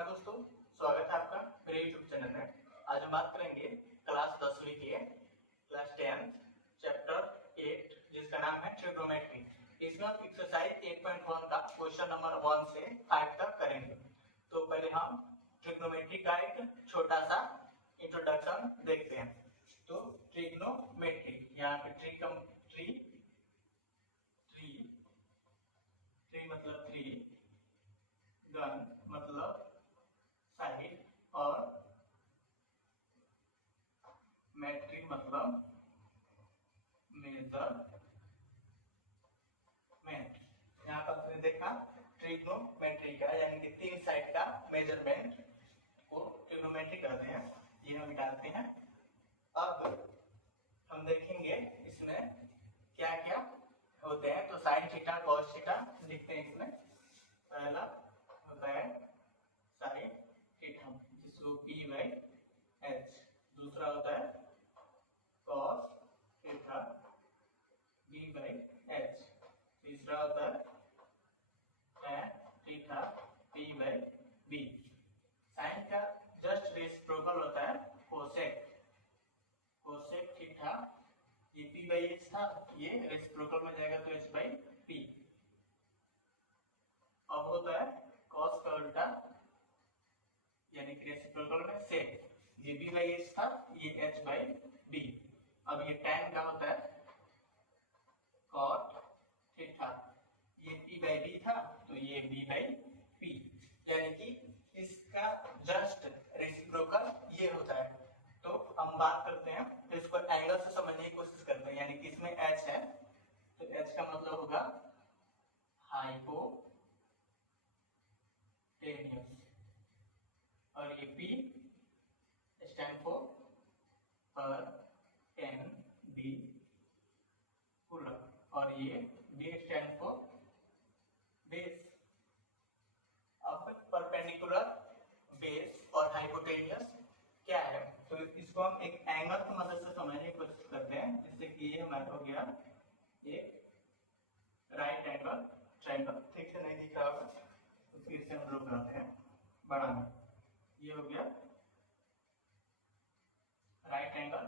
नमस्कार दोस्तों, स्वागत है आपका मेरे YouTube चैनल में। आज हम बात करेंगे क्लास 10वीं के क्लास 10 चैप्टर 8 जिसका नाम है ट्रिग्नोमेट्री। इसमें हम एक्सरसाइज 8.1 का क्वेश्चन नंबर 1 से 5 तक करेंगे। तो पहले हम ट्रिग्नोमेट्री का एक छोटा सा इंट्रोडक्शन देखते हैं। तो ट्रिग्नोमेट्री, यहाँ पे ट्री मतलब थ्री, गन मतलब साइड और मेट्रिक मतलब मेजरमेंट। यहाँ पर आपने देखा ट्रिग्नोमेट्री का यानी कि 3 साइड का मेजरमेंट को ट्रिग्नोमेट्री कहते हैं। ये हम निकालते हैं। अब हम देखेंगे इसमें क्या क्या होते हैं। तो साइन थीटा कॉस थीटा लिखते हैं। इसमें पहला होता है साइन थीटा जिसको P बाई H, दूसरा होता है cos theta B by H, तीसरा होता है tan theta P by B। Sine का जस्ट रेसिप्रोकल होता है कोसेक थीटा। ये P बाई H था, ये रेसिप्रोकल में जाएगा तो H बाई P। अब होता है cos का उल्टा यानी कि रेसिप्रोकल में सेक, ये B बाई H था, ये H बाई B। अब ये tan का होता है cot थीटा, ये P बाई B था तो ये B बाई P, यानी कि इसका जस्ट रेसिप्रोकल ये होता है। तो हम बात करते हैं, तो इसको एंगल से समझने की कोशिश करते हैं। यानी कि इसमें H है तो H का मतलब होगा हाइपोटेन्यूज और ये P स्टैंड फॉर परपेंडिकुलर और ये B स्टैंड फॉर बेस। अब परपेंडिकुलर, बेस और हाइपोटेन्यूज क्या है, तो इसको हम एक एंगल की मदद से समझने की कोशिश करते हैं। जैसे कि ये हमारा हो गया एक राइट एंगल ट्रायंगल। ठीक से नहीं दिख रहा होगा तो फिर से हम ड्रॉ करते हैं बड़ा में। ये हो गया राइट एंगल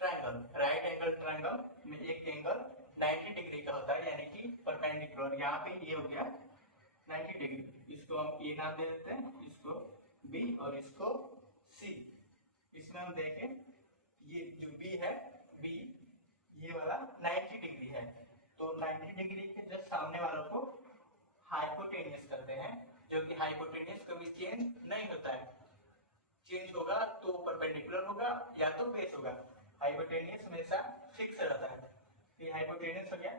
ट्रायंगल में एक एंगल 90 डिग्री का होता है यानी कि परपेंडिकुलर। यहाँ पे ये हो गया 90 डिग्री। इसको हम ए नाम दे देते हैं, इसको बी और इसको सी। इसमें हम देखें ये जो बी है, बी ये वाला 90 डिग्री है तो 90 डिग्री के जस्ट सामने वालों को हाइपोटेन्यूज करते हैं, जो कि हाइपोटेन्यूज कभी चेंज नहीं होता है। चेंज होगा तो परपेंडिकुलर होगा या तो बेस होगा, हाइपोटेन्यूज हमेशा फिक्स रहता है। ये हाइपोटेन्यूज हो गया।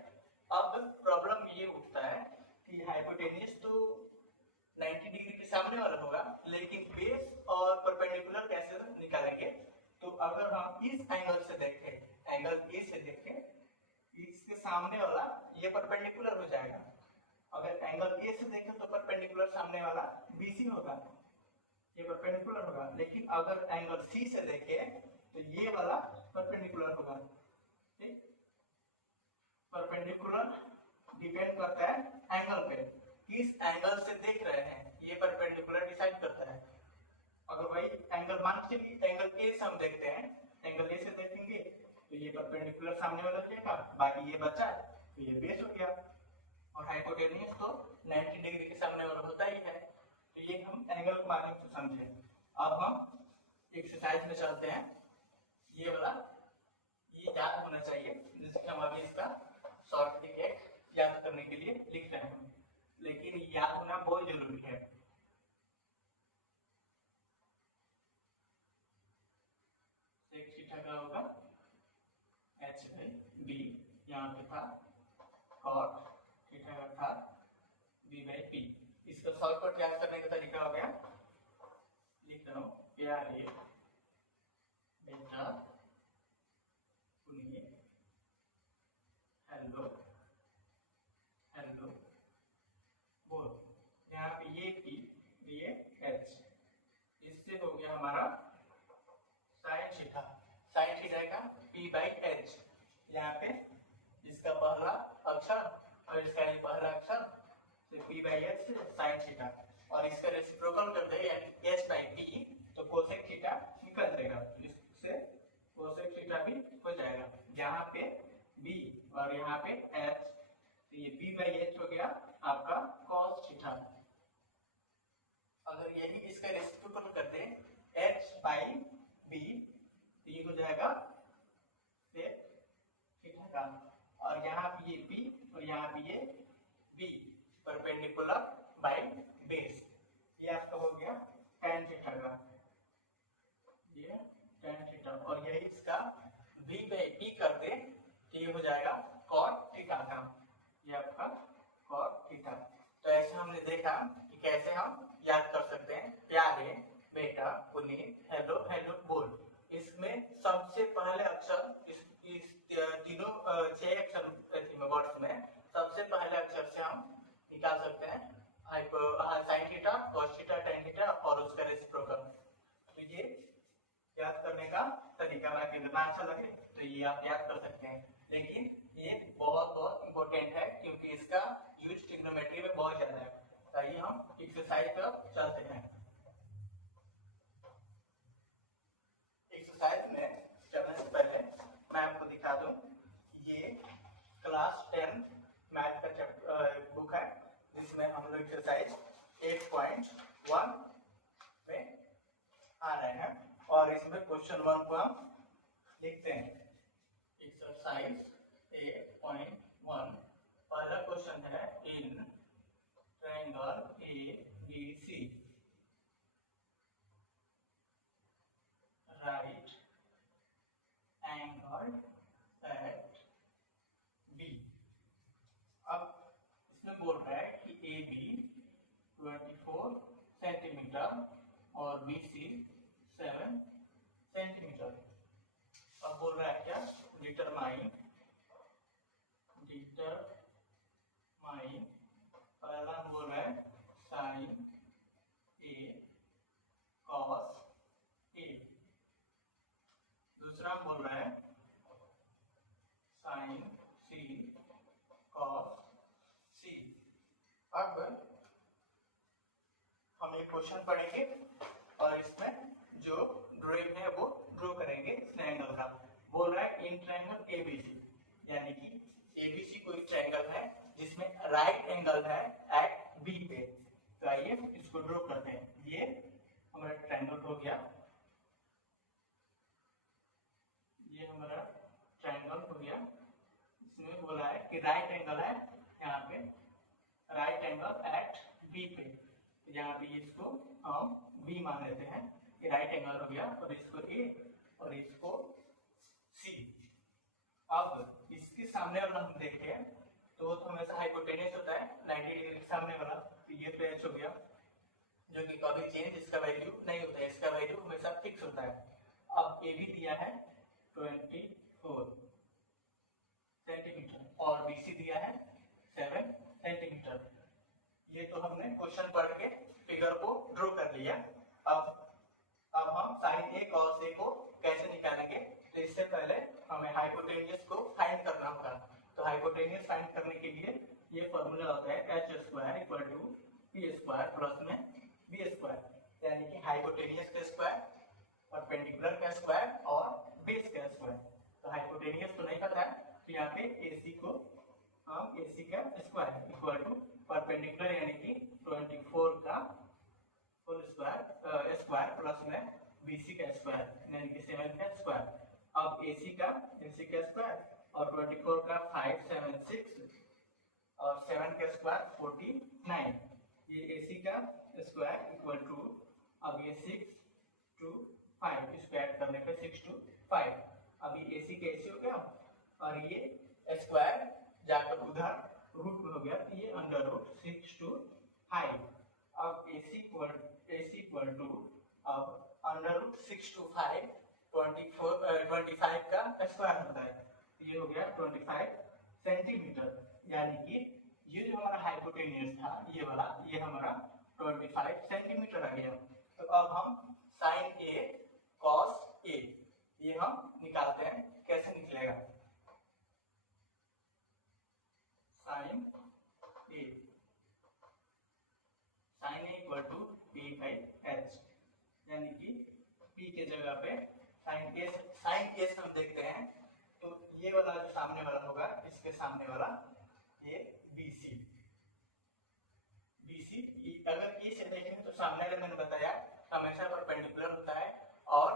अब प्रॉब्लम ये उठता है कि हाइपोटेन्यूज तो 90 डिग्री के सामने वाला होगा, लेकिन बेस और परपेंडिकुलर कैसे निकालेंगे। तो अगर हम इस एंगल से देखें, एंगल ए से देखें, इसके सामने वाला ये परपेंडिकुलर हो जाएगा। अगर एंगल ए से देखें तो परपेंडिकुलर सामने वाला BC होगा, ये परपेंडिकुलर होगा। लेकिन अगर एंगल सी से देखें तो ये वाला परपेंडिकुलर होगा। ठीक, परपेंडिकुलर डिपेंड करता है एंगल पे, किस एंगल से देख रहे हैं, ये परपेंडिकुलर डिसाइड करता है। अगर वही एंगल मान के चलिए एंगल ए से हम देखते हैं, एंगल ए से देखेंगे तो ये परपेंडिकुलर सामने वाला रहेगा, बाकी ये बचा तो ये बेस हो गया। और हाइपोटेन्यूज तो 90 डिग्री के सामने वाला होता ही है। तो ये हम एंगल के माध्यम से समझे। अब हम एक्सरसाइज में चलते हैं। ये वाला ये याद होना चाहिए, जिससे हम अभी इसका शॉर्ट ट्रिक याद करने के लिए लिख रहे हैं, लेकिन याद होना बहुत जरूरी है। सेक थीटा का होगा H बाई B, यहाँ पे था cot थीटा का था B बाई P। इसका शॉर्टकट याद करने का तरीका हो गया, लिख रहा हूँ प्यारे बेटा सुनिए, हेलो बोल। यहाँ पे ये P, ये H, इससे हो गया हमारा साइन थीटा का P बाई H। यहाँ पे इसका पहला अक्षर और इसका पहला अक्षर P by H sine theta. और इसका रेसिप्रोकल कर दे h बाई b तो कोसेक थीटा निकल जाएगा, इससे कोसेक थीटा भी हो जाएगा। यहाँ पे b और यहाँ पे h, तो ये b बाई h हो गया आपका cos थीटा। अगर यही इसका रेसिप्रोकल कर दे h बाई b तो ये हो जाएगा सेक थीटा का, और यहाँ पे ये b और यहाँ पे ये b परपेंडिकुलर बाई बेस, ये आपका हो गया tan थीटा का, ये tan थीटा, और यही इसका v बाई b कर दे तो ये हो जाएगा cot थीटा का, ये आपका cot थीटा। तो ऐसे हमने देखा कि कैसे हम याद कर सकते हैं प्यारे, बेटा, पुनीत, हेलो, हेलो, बोल। इसमें सबसे पहले अक्षर इस तीनों 6 अक्षर वर्ड्स में सबसे पहले अक्षर से हम निकाल सकते हैं sine theta, cos theta, tan theta और उसका रेसिप्रोकल। तो ये याद करने का तरीका मैं कितना अच्छा लगे तो ये आप याद कर सकते हैं, लेकिन ये बहुत बहुत इंपॉर्टेंट है क्योंकि इसका यूज ट्रिग्नोमेट्री में बहुत ज्यादा है। तो आइए हम एक्सरसाइज पर चलते हैं। एक्सरसाइज में चलने से पहले मैं आपको दिखा दूं, ये क्लास 10 मैथ का बुक है जिसमें हम लोग एक्सरसाइज 8.1 में आ रहे हैं और इसमें क्वेश्चन 1 को हम लिखते हैं। एक्सरसाइज 8.1 पहला क्वेश्चन है, in triangle ABC right angle at B। अब इसमें बोल रहा है कि AB 24 सेंटीमीटर और BC 7 सेंटीमीटर। अब बोल रहा है क्या, डिटरमाइन पहला हम बोल रहे हैं साइन A कॉस A, दूसरा हम बोल रहे हैं साइन C कॉस C। अब हम एक क्वेश्चन पढ़ेंगे और इसमें जो ड्राइंग है वो ड्रॉ करेंगे इस ट्रायंगल का। बोल रहा है इन ट्रायंगल ABC, यानी कि ABC कोई ट्रायंगल है जिसमें राइट एंगल है एट B पे। तो आइए इसको ड्रॉ करते हैं। ये हमारा ट्रायंगल हो गया, ये हमारा ट्रायंगल हो गया। इसमें बोला है कि राइट एंगल है यहाँ पे, राइट एंगल एट B पे, यहाँ पे इसको हम B मान लेते हैं, ये राइट एंगल हो गया, और इसको A और इसको C। अब इसके सामने वाला हम देखें तो वो तो हमेशा हाइपोटेन्यूस होता है 90 डिग्री के सामने वाला, तो ये तो h हो गया जो कि कभी चेंज इसका वैल्यू नहीं होता है, इसका वैल्यू हमेशा फिक्स होता है। अब AB दिया है 24 सेंटीमीटर और BC दिया है 7 सेंटीमीटर। ये तो हमने क्वेश्चन पढ़ के फिगर को ड्रॉ कर लिया। अब हम साइन A cos A को कैसे निकालेंगे, तो इससे पहले हमें हाइपोटेन्यूस को फाइंड करना होगा। तो हाइपोटेन्यूस फाइंड करने के लिए ये फॉर्मूला होता है h square equal to p square plus में b स्क्वायर, यानी कि हाइपोटेन्यूस का स्क्वायर, परपेंडिकुलर का स्क्वायर और बेस का स्क्वायर। तो हाइपोटेन्यूस तो नहीं पता है तो यहाँ पे AC को हम AC का स्क्वायर इक्वल टू परपेंडिकुलर यानी कि 24 का होल स्क्वायर स्क्वायर प्लस में BC का स्क्वायर यानी कि 7 का स्क्वायर। अब AC का स्क्वायर और 24 का 5 7 6 और 7 का स्क्वायर 49, ये AC का स्क्वायर इक्वल टू, अब ये 6 to 5 इसको ऐड करने पे 6 to 5, अभी AC का AC हो गया और ये स्क्वायर जाकर उधर रूट में हो गया, तो ये अंडर रूट 6 to 5। अब AC इक्वल टू अब अंडर रूट 6 to 5 25 का स्क्वायर होता है, ये हो गया 25 सेंटीमीटर, यानी कि ये जो हमारा हाइपोटेन्यूस था ये वाला, ये हमारा 25 सेंटीमीटर आ गया। तो अब हम साइन A cos A ये हम निकालते हैं, कैसे निकलेगा, साइन A इक्वल पी के जगह पे साइन ए हम देखते हैं तो ये वाला जो सामने वाला होगा इसके सामने वाला ये BC अगर ए से देखेंगे तो सामने वाले मैंने बताया हमेशा परपेंडिकुलर होता है और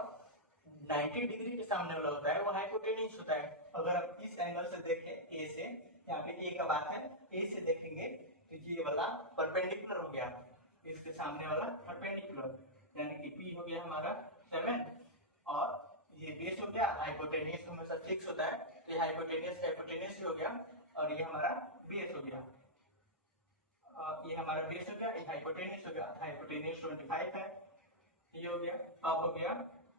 90 डिग्री के सामने वाला होता है वो हाइपोटेन्यूज होता है। अगर आप इस एंगल से देखें ए से, यहाँ पे ए का बात है, ए से देखेंगे तो ये वाला परपेंडिकुलर हो गया, इसके सामने वाला परपेंडिकुलर, यानी कि पी हो गया हमारा 7 और ये बेस हो गया, हाइपोटेन्यूज हमेशा फिक्स होता है तो ये हाइपोटेन्यूज हो गया और ये हमारा बेस हो गया, ये हमारा बेस हो गया, ये हाइपोटेन्यूज हो गया, हाइपोटेन्यूज 25 है, ये हो गया। अब हो गया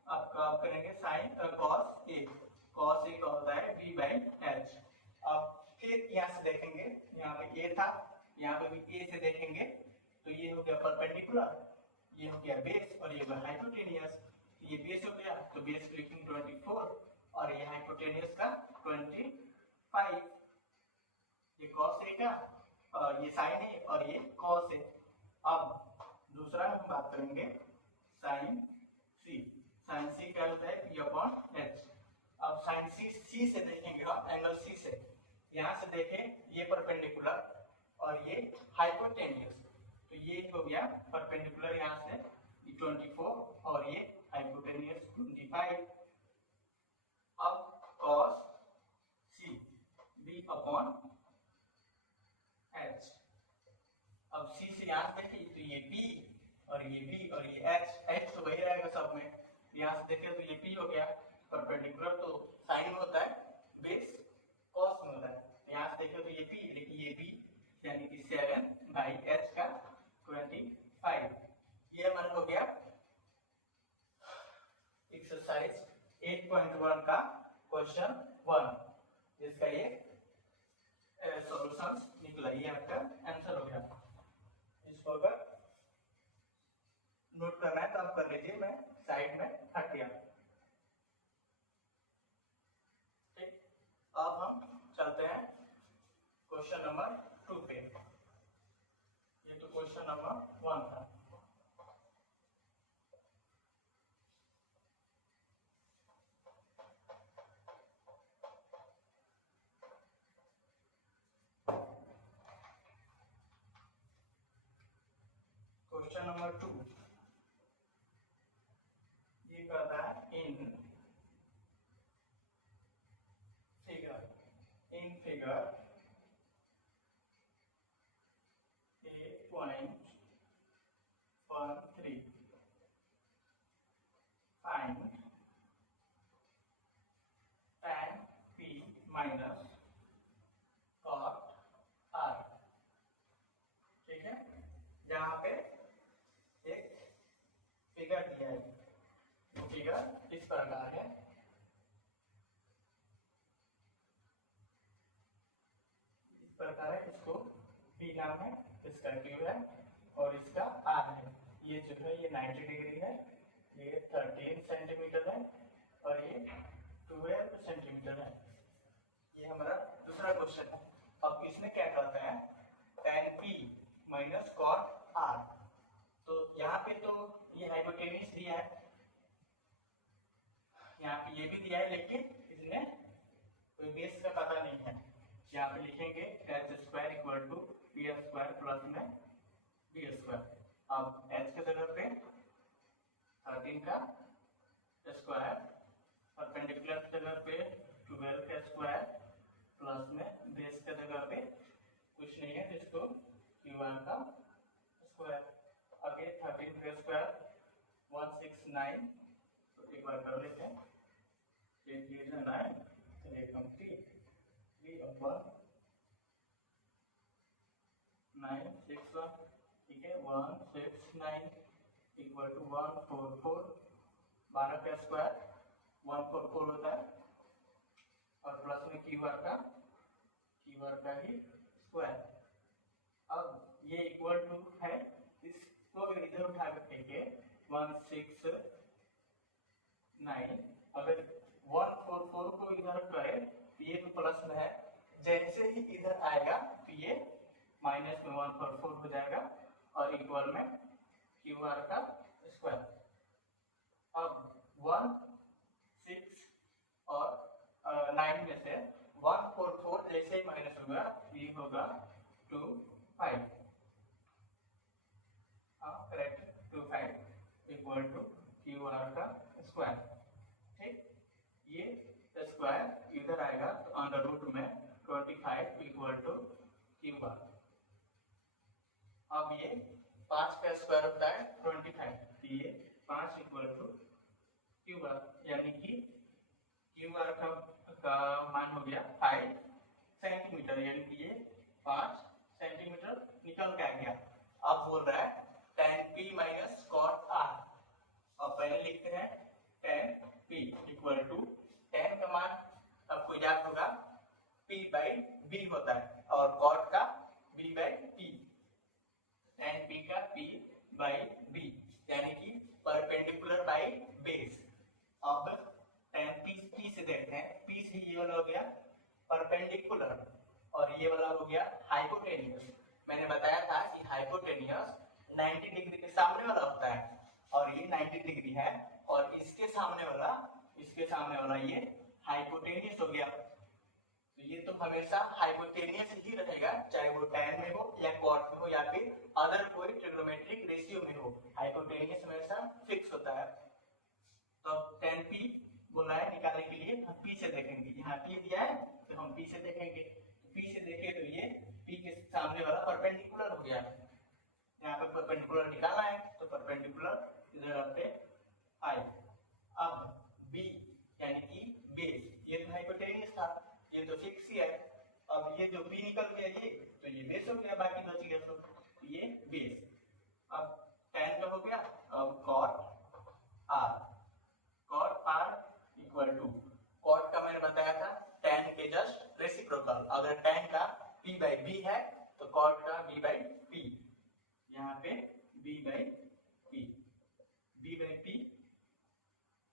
आपका आप करेंगे साइन कॉस ए का होता है V/H। अब फिर यहाँ से देखेंगे, यहाँ पे ए था, यहाँ पे भी ए से देखेंगे तो ये हो गया परपेंडिकुलर, ये हो गया बेस और ये हाइपोटेन्यूज, ये बेस हो गया तो बेस लिखेंगे 24 और ये हाइपोटेन्यूज का 25, ये कॉस ए का और ये साइन है और ये कॉस है। अब दूसरा हम बात करेंगे साइन सी क्या होता है P/H। अब साइन सी से देखेंगे हम एंगल सी से, यहाँ से देखें ये परपेंडिकुलर और ये हाइपोटेन्यूज, तो ये हो गया परपेंडिकुलर यहाँ से 24 और ये हाइपोटेन्यूज 25। अब cos C B/H, अब C से यहाँ देखिए तो ये P और ये B और ये H तो वही रहेगा सब में, यहाँ से देखें तो ये P हो गया परपेंडिकुलर तो साइन में होता है, बेस कॉस में होता है, यहाँ से देखें तो ये P लेकिन ये B यानी कि 7/H का 25। ये हमारा हो गया एक्सरसाइज 8.1 का क्वेश्चन 1 जिसका ये सॉल्यूशंस निकला, ये आपका आंसर हो गया। इसको अगर नोट करना है तो आप कर लीजिए, मैं साइड में हट गया। ठीक, अब हम चलते हैं क्वेश्चन नंबर 2 पे। ये तो क्वेश्चन नंबर 1 था। क्वेश्चन नंबर 2 ये कहता है in figure A.13 find tan P minus cot R। ठीक है, यहाँ पे एक फिगर दिया है, वो फिगर इस प्रकार है, इसको B नाम है, इसका Q है और इसका R है। ये जो है ये 90 डिग्री है, ये 13 सेंटीमीटर है और ये 12 सेंटीमीटर है। ये हमारा दूसरा क्वेश्चन है। अब इसमें क्या कहते हैं tan P minus cot R, तो यहाँ पे तो ये हाइपोटेन्यूज दिया है, यहाँ पे ये भी दिया है लेकिन इसमें कोई बेस का पता नहीं है। यहाँ पे लिखेंगे h² equal to P² plus में B²। अब h के जगह पे 13 का स्क्वायर, परपेंडिकुलर की जगह पे 12 का स्क्वायर प्लस में बेस के जगह पे कुछ नहीं है जिसको Q1 का स्क्वायर। आगे 13 का स्क्वायर 169, तो एक बार कर लेते हैं, 8 9 3/9 6 ठीक है, 169 इक्वल टू 144, 12 का स्क्वायर 144 होता है और प्लस में Q1 का ही स्क्वायर। अब ये इक्वल टू है, इसको अगर इधर उठा के 169, अगर 144 को इधर करे तो ये तो प्लस में है, जैसे ही इधर आएगा तो ये माइनस में 144 हो जाएगा और इक्वल में Q R का स्क्वायर। अब 1 6 और 9 में से 1 4 4 जैसे ही माइनस होगा ये होगा 2 5। Correct 2 5 equal to Q R का स्क्वायर। ठीक, ये स्क्वायर इधर आएगा तो अंडर रूट में 25 इक्वल टू क्यू आर। अब ये 5 का स्क्वायर होता है 25, ये 5 इक्वल टू क्यू आर, यानी कि क्यू आर का मान हो गया 5 सेंटीमीटर, यानी कि ये 5 सेंटीमीटर निकल के आ गया। अब बोल रहा है tan p minus cot r। अब पहले लिखते हैं tan p equal to tan का मान आपको याद होगा p बाई b होता है और cot का b by p। tan p का p बाई b यानी कि परपेंडिकुलर बाई बेस। अब tan p से देखते हैं, p से ये वाला हो गया परपेंडिकुलर और ये वाला हो गया हाइपोटेनियस। मैंने बताया था कि हाइपोटेनियस 90 डिग्री के सामने वाला होता है और ये 90 डिग्री है और इसके सामने वाला ये हाइपोटेनियस हो गया। तो ये तो हमेशा हाइपोटेनियस ही रहेगा, चाहे वो tan में हो या cot में हो या फिर अदर कोई ट्रिग्नोमेट्रिक रेशियो में हो, हाइपोटेनियस हमेशा फिक्स होता है। तो tan p बोला है निकालने के लिए हम p से देखेंगे, यहाँ p दिया है तो हम p से देखेंगे। p से देखें तो ये p के सामने वाला परपेंडिकुलर हो गया, यहाँ पे परपेंडिकुलर निकालना है तो परपेंडिकुलर इधर पे आई। अब b यानी कि बेस, ये तो हाइपोटेनियस था, ये तो फिक्स ही है। अब ये जो b निकल गया ये तो ये बेस हो गया, बाकी बच गया तो ये बेस। अब tan का हो गया, अब cot r equal to cot का मैंने बताया था tan के जस्ट रेसिप्रोकल। अगर tan का p बाई b है तो cot का b बाई p, यहाँ पे b बाई p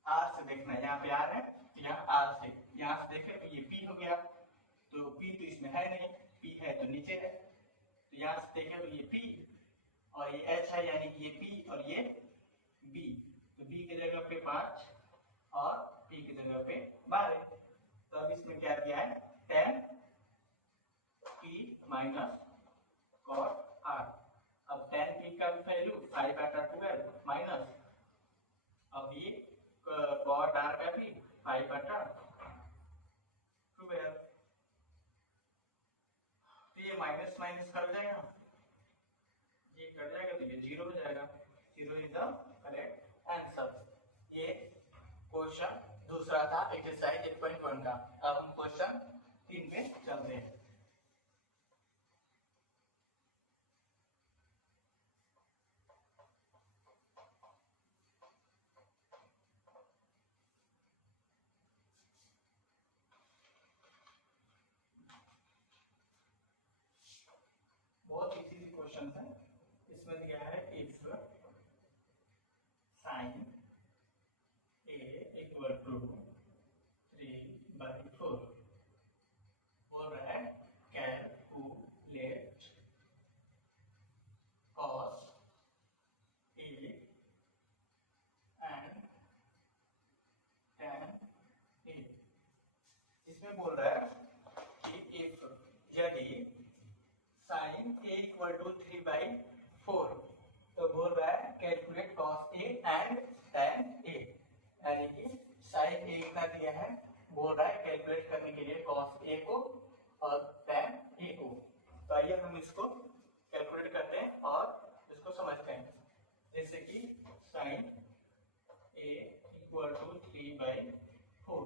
r से देखना है, यहाँ पे r है यहाँ r से, यहाँ से देखें तो ये p हो गया, तो p तो इसमें है नहीं, p है तो नीचे है, तो यहाँ से देखें तो ये p और ये h है, यानी कि ये p और ये b, तो b की जगह पे 5 और p की जगह पे 12। तो अब इसमें क्या किया है tan p minus cot r। अब tan p का वैल्यू 5 बटा 12 माइनस, अब ये cot r का भी 5 बटा 12, तो ये माइनस माइनस कर जाएगा, ये कर जाएगा तो ये 0 हो जाएगा। 0 इज द करेक्ट आंसर। ये क्वेश्चन दूसरा था एक्सरसाइज 8.1 का। अब हम क्वेश्चन 3 पे चलते हैं। बहुत इजी क्वेश्चन है। इसमें दिया है if sine a equal to 3/4, बोल रहा है calculate cos a and tan a। इसमें बोल रहा है कि इफ यदि साइन a इक्वल टू 3/4, तो बोल रहा है calculate cos a and tan a, यानी कि साइन a इतना दिया है, बोल रहा है कैलकुलेट करने के लिए cos a को और tan a को। तो आइए हम इसको कैलकुलेट करते हैं और इसको समझते हैं। जैसे कि sine a equal to 3/4,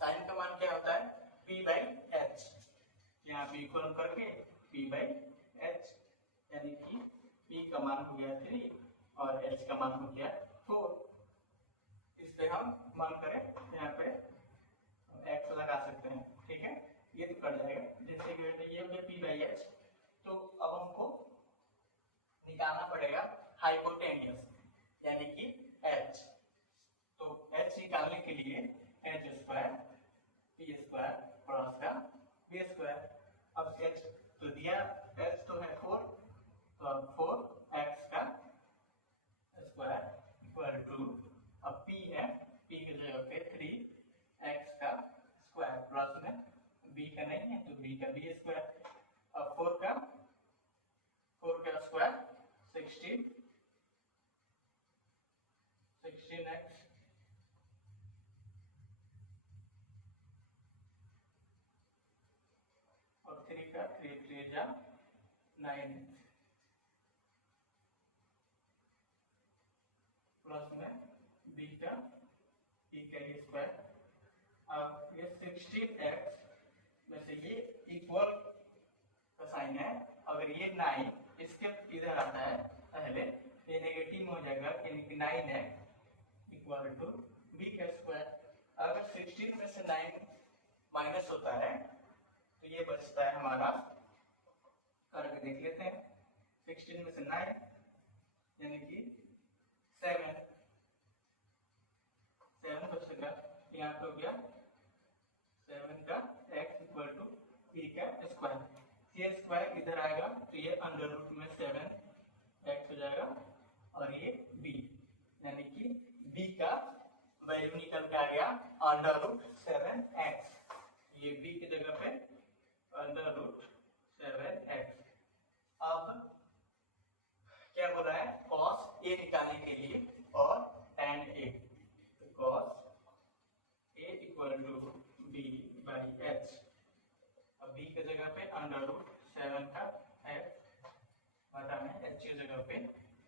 sine का मान क्या होता है p/h, यहाँ p को हम करके p/h, यानी कि p का मान हो गया 3 और h का मान हो गया 4। इस पे हम मान करें यहाँ पे x लगा सकते हैं, ठीक है, ये तो कट जाएगा। जैसे कि ये हो गया p/h, तो अब हमको निकालना पड़ेगा हाइपोटेनियस यानी कि h। तो h निकालने के लिए h square p square plus का b स्क्वायर। अब h तो दिया, h तो है 4, तो अब 4x का स्क्वायर इक्वल टू, अब p है, p बी का बी स्क्वायर। अब 4 का स्क्वायर 16 16x और 3 का 3 3 जा 9 प्लस में बी का ये स्क्वायर। अब ये 16x में से ये इक्वल का साइन है, अगर ये 9 इसके इधर आता है पहले ये नेगेटिव में हो जाएगा, यानी कि 9x इक्वल टू बी का स्क्वायर। अगर 16 में से 9 माइनस होता है तो ये बचता है हमारा, करके देख लेते हैं। 16 में से 9 यानी कि 7 बचेगा, यहाँ पे हो गया 7 का x इक्वल टू बी का स्क्वायर। ये स्क्वायर इधर आएगा तो ये अंडर रूट में 7x हो जाएगा और ये b, यानी कि b का वैल्यू निकल के आ गया अंडर रूट 7x। ये b की जगह पे अंडर रूट 7x। अब क्या बोला है, cos a निकालने के लिए और tan a, तो cos a equal to b by h। अब b की जगह पे अंडर रूट 7 का x बटा में h की जगह पे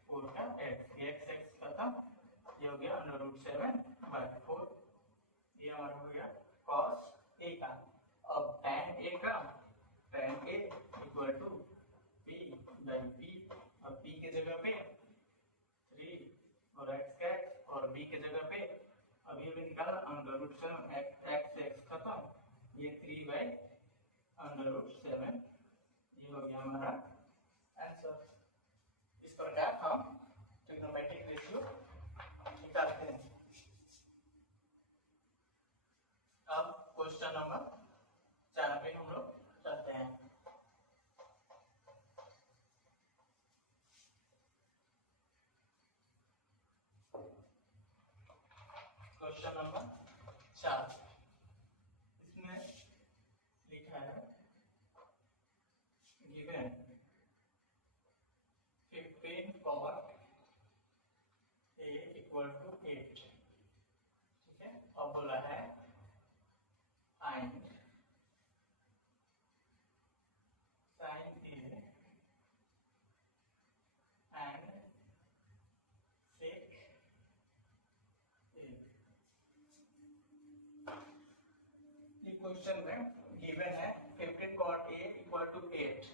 4 का x, ये x खत्म, ये हो गया अंडर रूट 7 बाई 4। ये हमारा हो गया cos a का। अब tan a का, tan a equal to p by p। अब p की जगह पे 3 और x का x और b की जगह पे अभी भी निकाला अंडर रूट 7 x खत्म, ये 3 बाई अंडर रूट 7। ये हो गया हमारा आंसर। इस प्रकार हम ट्रिग्नोमेट्रिक रेशियो निकालते हैं। अब क्वेश्चन नंबर 4 पे हम लोग चलते हैं। क्वेश्चन नंबर 4, इसमें लिखा है given 15 cot a equal to 8। ठीक है, अब बोला है find sin a and sec a। Question में गिवन है 15 cot a इक्वल टू 8,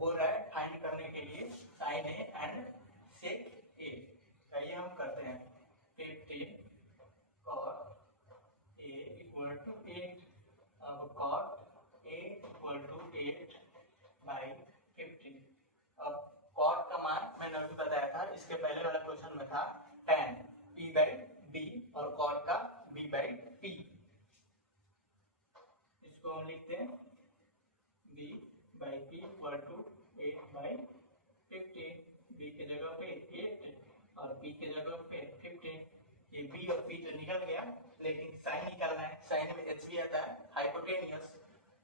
बोल रहा है फाइंड करने के लिए sin a and sec a। आइए हम करते हैं 15 cot a इक्वल टू 8। अब cot a equal to 8 by 15। अब cot का मान मैंने अभी बताया था, इसके पहले वाला क्वेश्चन में था tan p बाई b और cot का b बाई p। इसको हम लिखते हैं b by p equal to 8 by 15। b की जगह पे 8 और p की जगह पे 15। ये b और p तो निकल गया, लेकिन साइन निकालना है। साइन में h भी आता है, हाइपोटेनियस।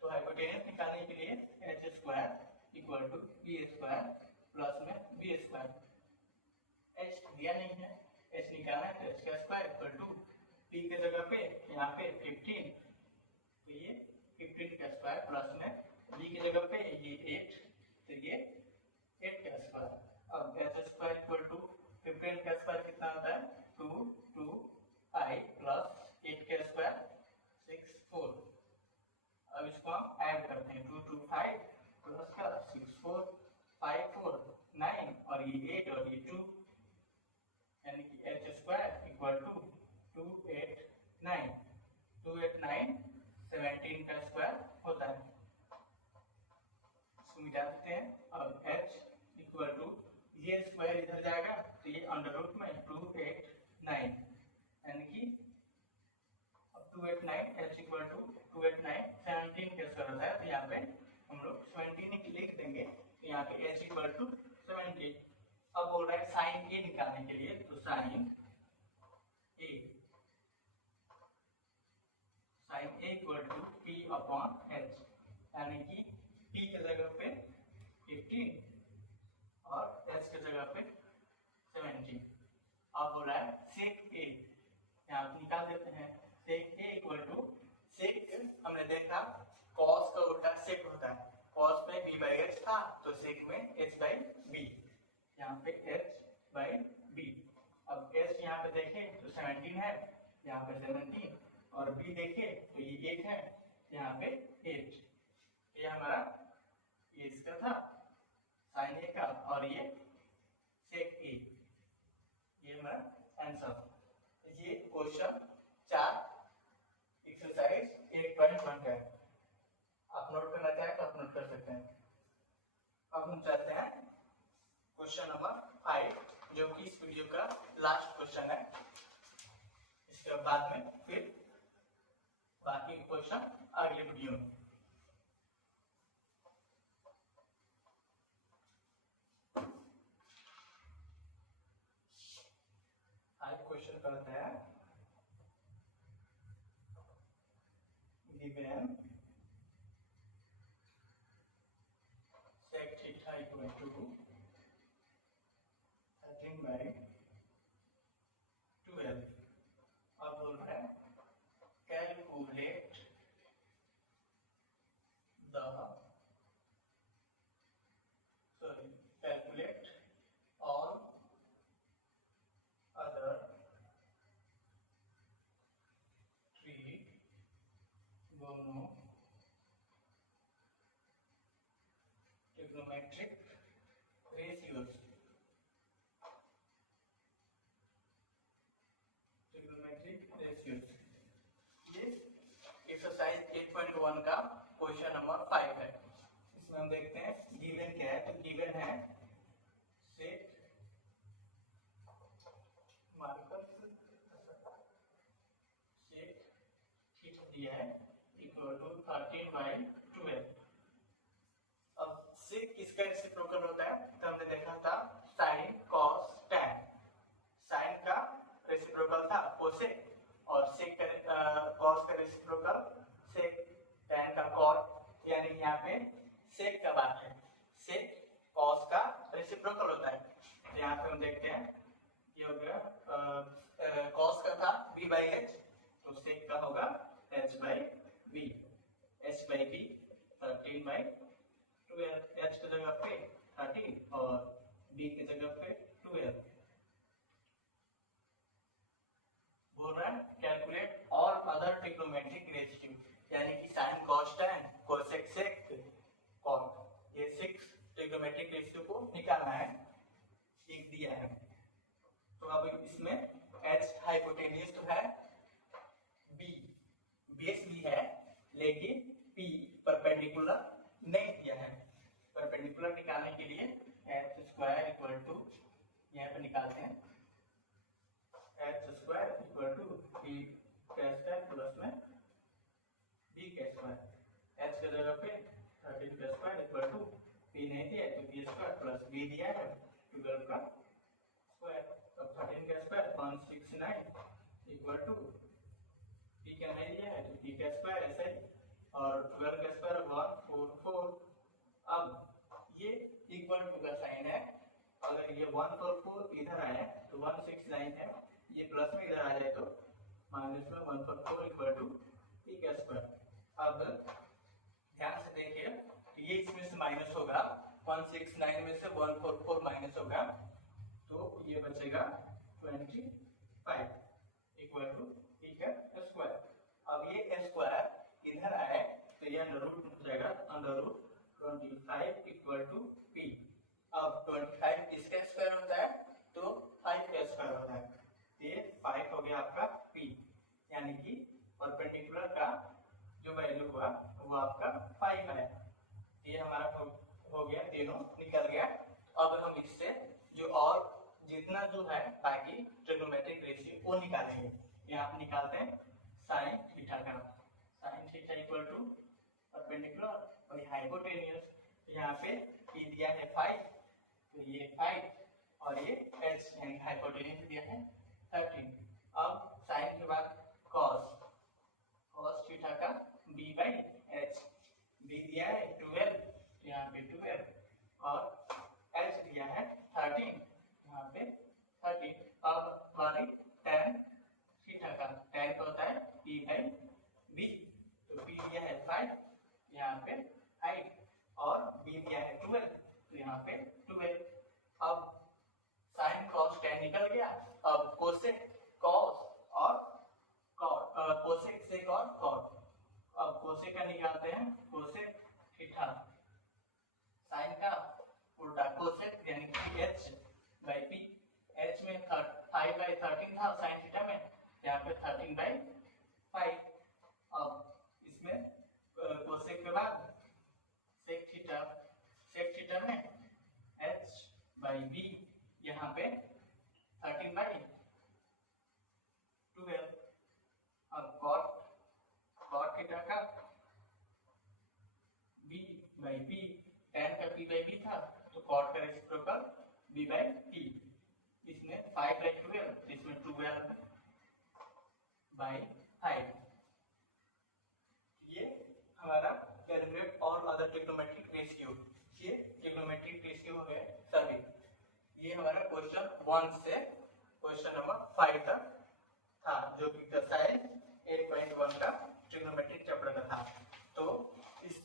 तो हाइपोटेनियस निकालने के लिए h square equal to b square plus में b स्क्वायर। h दिया नहीं है, h निकालना है तो h का स्क्वायर इक्वल टू p की जगह पे यहाँ पे 15, तो ये 15 का स्क्वायर प्लस में b की जगह पे ये 8, तो ये 8 का स्क्वायर। अब h स्क्वायर इक्वल टू 15 का स्क्वायर कितना होता है 2 2 5 प्लस 8 का स्क्वायर 6 4। अब इसको हम ऐड करते हैं 2 2 5 प्लस का 6 4 5 4 9 और ये 8 और ये 2, यानी कि h स्क्वायर इक्वल टू 2 8 9 2 8 9 17 का स्क्वायर होता है। इसको मिटा देते हैं। अब h इक्वल टू ये स्क्वायर इधर जाएगा तो ये अंडर रूट में 2 8 9, यानी कि अब 2 8 9 h इक्वल टू 2 8 9 17 का स्क्वायर होता है, तो यहाँ पे हम लोग 17 लिख देंगे, तो यहाँ पे h इक्वल टू 17। अब बोल रहा है साइन a निकालने के लिए, तो sine a equal to p upon h। यानी कि P के जगह पे 15 और S के जगह पे 17। अब बोला है सेक A, यहाँ पे निकाल देते हैं। सेक A इक्वल टू सेक, हमने देखा कॉस का उल्टा सेक होता है, कॉस में b बाई एच था तो सेक में h बाई बी, यहाँ पे h बाई बी। अब h यहाँ पे देखें तो 17 है, यहाँ पे 17 और b देखें तो ये 8 है, यहाँ पे 8। ये हमारा ये इसका था साइन ए का और ये सेक ए, ये हमारा आंसर। ये क्वेश्चन 4 एक्सरसाइज 8.1 का है। आप नोट करना चाहें तो आप नोट कर सकते हैं। अब हम चलते हैं क्वेश्चन नंबर 5, जो कि इस वीडियो का लास्ट क्वेश्चन है। इसके बाद में फिर बाकी क्वेश्चन अगले वीडियो में। आज क्वेश्चन करते हैं given sec theta equal to 13 by 12। अब बोल रहा है calculate all other 3 trigonometric ratios। ये एक्सरसाइज 8.1 का क्वेश्चन नंबर 5 है। इसमें हम देखते हैं गिवन क्या है। तो गिवन है सेक थीटा दिया है इक्वल टू 13 बाई 12। अब सेक किसका रेसिप्रोकल होता है? तो हमने देखा था साइन कॉस टैन। साइन का रेसिप्रोकल था कोसेक और सेक का कॉस का रेसिप्रोकल सेक, टैन का कॉट, यानी यहाँ पे सेक का बात है। सेक कॉस का रेसिप्रोकल होता है। तो यहाँ पे हम देखते हैं ये हो गया कॉस का था b बाई एच, तो सेक का होगा h by B. h by B 13 by 12, h की जगह पे 13 और b की जगह पे 12। बोल रहा है calculate all other trigonometric ratio, यानी कि sine cos tan cosec sec cot, ये 6 ट्रिग्नोमेट्रिक रेशियो को निकालना है, एक दिया है। तो अब इसमें h हाइपोटेन्यूज तो है, b बेस भी है, लेकिन p परपेंडिकुलर नहीं दिया है। परपेंडिकुलर निकालने के लिए h स्क्वायर इक्वल टू यहाँ पे निकालते हैं h square equal to b का स्क्वायर प्लस में b का स्क्वायर। h की जगह पे 13 का स्क्वायर इक्वल टू p नहीं दिया है तो b स्क्वायर प्लस b दिया है 12 का स्क्वायर। अब 13 का स्क्वायर 169 इक्वल टू p का नहीं दिया है तो p का स्क्वायर ऐसे ही, और 12 का स्क्वायर 144। अब ये इक्वल टू का साइन है, अगर ये 144 इधर आए तो 169 है, ये प्लस में इधर आ जाए तो माइनस में 144 इक्वल टू p का स्क्वायर। अब ध्यान से देखिए ये इसमें से माइनस होगा, 169 में से 144 माइनस होगा तो ये बचेगा 25 इक्वल टू p का स्क्वायर। अब ये स्क्वायर इधर आए तो ये अंडर रूट हो जाएगा, under root 25 equal to p। अब 25 किसका स्क्वायर होता है? तो 5 का स्क्वायर होता है। ये 5 हो गया आपका p, यानी कि परपेंडिकुलर का जो वैल्यू हुआ वो आपका 5 है। ये हमारा हो गया, तीनों निकल गया। अब हम इससे जो और जितना जो है बाकी ट्रिग्नोमेट्रिक रेशियो वो निकालेंगे। यहाँ पे निकालते हैं साइन थीटा का। Sine theta equal to perpendicular और हाइपोटेन्यूज, यहाँ पे p दिया है 5 तो ये 5 और ये h यानी हाइपोटेन्यूज दिया है 13। अब साइन के बाद कॉस, कॉस थीटा का b बाई h, b दिया यहाँ पे 12। अब साइन कॉस टेन निकल गया। अब कोसेक कॉस और कॉट, कोसेक सेक और कॉट। अब कोसेक का निकालते हैं, कोसेक थीटा, साइन का उल्टा कोसेक यानी कि h बाई पी। h में 5/13 था साइन थीटा में, यहाँ पे 13/5। अब इसमें कोसेक के बाद सेक थीटा में h बाई बी, यहाँ पे 13/12। अब कॉट थीटा का b बाई पी, tan का p बाई b था तो कॉट का रेसिप्रोकल b बाई p। इसमें 5/12, इसमें 12/5। ये हमारा कैलकुलेट और अदर ट्रिग्नोमेट्रिक रेशियो, ये ट्रिग्नोमेट्रिक रेशियो है सभी। ये हमारा क्वेश्चन 1 से क्वेश्चन नंबर 5 तक था, जो कि एक्सरसाइज 8.1 का ट्रिग्नोमेट्रिक चैप्टर का था। तो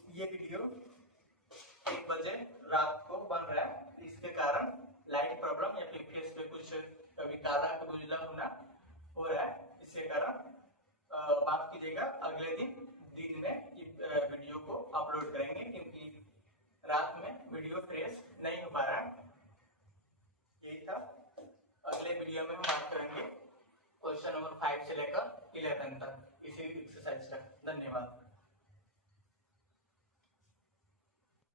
ये वीडियो 1 बजे रात को बन रहा है, इसके कारण लाइट प्रॉब्लम या फिर फेस पे कुछ कभी काला कभी उजला होना हो रहा है, इसके कारण माफ कीजिएगा। अगले दिन में वीडियो को अपलोड करेंगे, क्योंकि रात में वीडियो फ्रेश नहीं हो पा रहा है। यही था। अगले वीडियो में हम बात करेंगे क्वेश्चन नंबर 5 से लेकर 11 तक इसी एक्सरसाइज का। धन्यवाद।